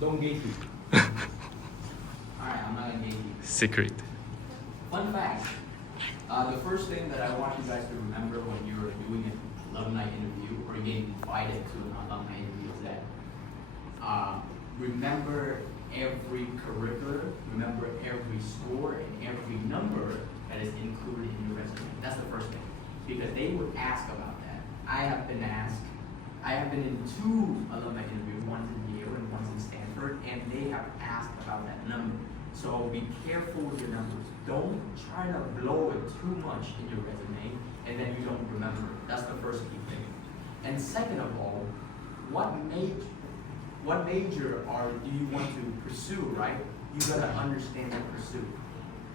Don't gatekeep. Alright, I'm not gonna gatekeep. Secret. Fun fact. The first thing that I want you guys to remember when you're doing an alumni interview or you're getting invited to an alumni interview is that remember every curricular, remember every score and every number that is included in your resume. That's the first thing. Because they would ask about that. I have been in 2 alumni interviews, once in Yale and once in Stanford, and they have asked about that number. So be careful with your numbers. Don't try to blow it too much in your resume and then you don't remember it. That's the first key thing. And second of all, what major do you want to pursue, right? You gotta understand the pursuit.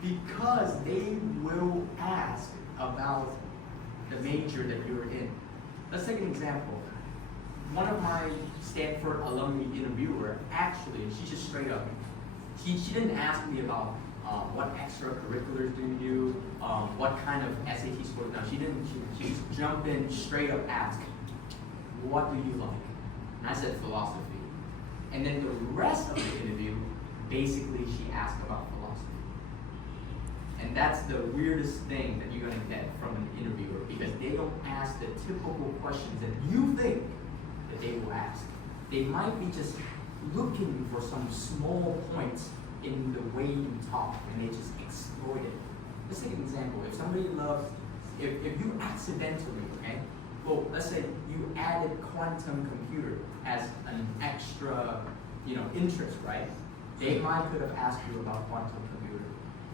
Because they will ask about the major that you're in. Let's take an example. One of my Stanford alumni interviewer, actually, she's just straight up. She didn't ask me about what extracurriculars do you do, what kind of SAT score. No, she didn't. She just jumped in, straight up asked, what do you like? And I said philosophy. And then the rest of the interview, basically she asked about philosophy. And that's the weirdest thing that you're gonna get from an interviewer because they don't ask the typical questions that you think that they will ask. They might be just looking for some small points in the way you talk and they just exploit it. Let's take an example. If somebody if you accidentally, okay, well, let's say you added quantum computer as an extra, interest, right? They could have asked you about quantum computer.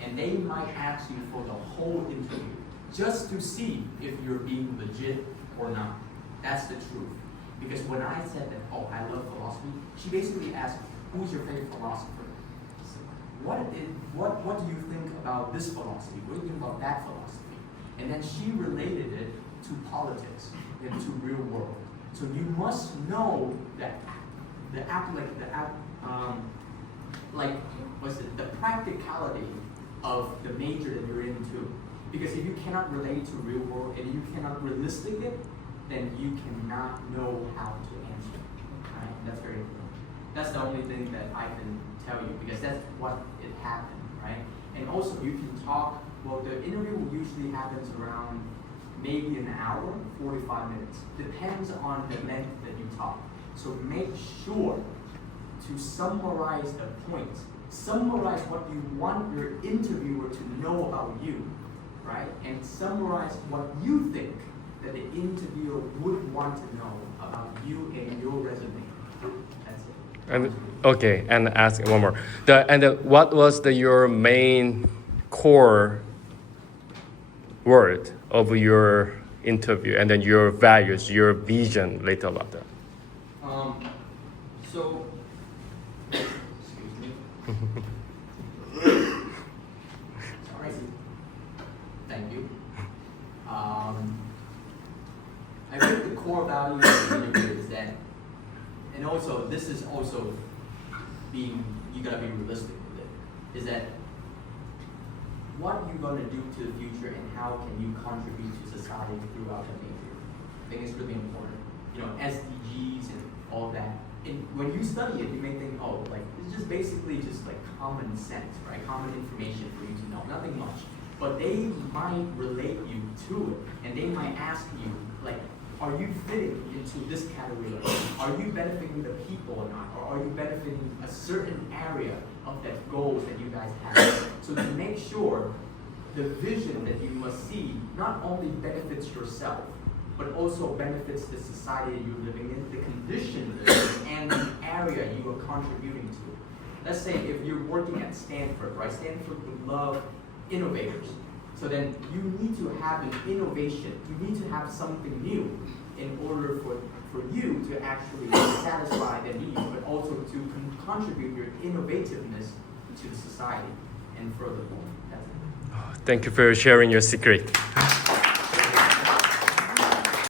And they might ask you for the whole interview just to see if you're being legit or not. That's the truth. Because when I said that, oh, I love philosophy, she basically asked, who's your favorite philosopher? What do you think about this philosophy? What do you think about that philosophy? And then she related it to politics and to real world. So you must know that the practicality of the major that you're into. Because if you cannot relate to real world and you cannot realistic it, then you cannot know how to answer. Right? That's very important. That's the only thing that I can tell you because that's what it happened, right? And also you can talk, well, the interview usually happens around maybe an hour, 45 minutes. Depends on the length that you talk. So make sure to summarize the points. Summarize what you want your interviewer to know about you, right? And summarize what you think that the interviewer would want to know about you and your resume. That's it. And okay, and ask one more. What was your main core word of your interview, and then your values, your vision later about that? Excuse me. Sorry. Thank you. I think the core value of the interview is that, and also this is also you gotta be realistic with it, is that what you're gonna do to the future and how can you contribute to society throughout the major. I think it's really important. SDGs and all that. And when you study it, you may think, oh, it's just basically just like common sense, right? Common information for you to know, nothing much. But they might relate you to it, and they might ask you, are you fitting into this category? Are you benefiting the people or not? Or are you benefiting a certain area of that goals that you guys have? So to make sure the vision that you must see not only benefits yourself, but also benefits the society that you're living in, the conditions and the area you are contributing to. Let's say if you're working at Stanford, right? Stanford would love innovators. So then you need to have an innovation. You need to have something new in order for you to actually satisfy the need, but also to contribute your innovativeness to the society and furthermore. That's it. Thank you for sharing your secret.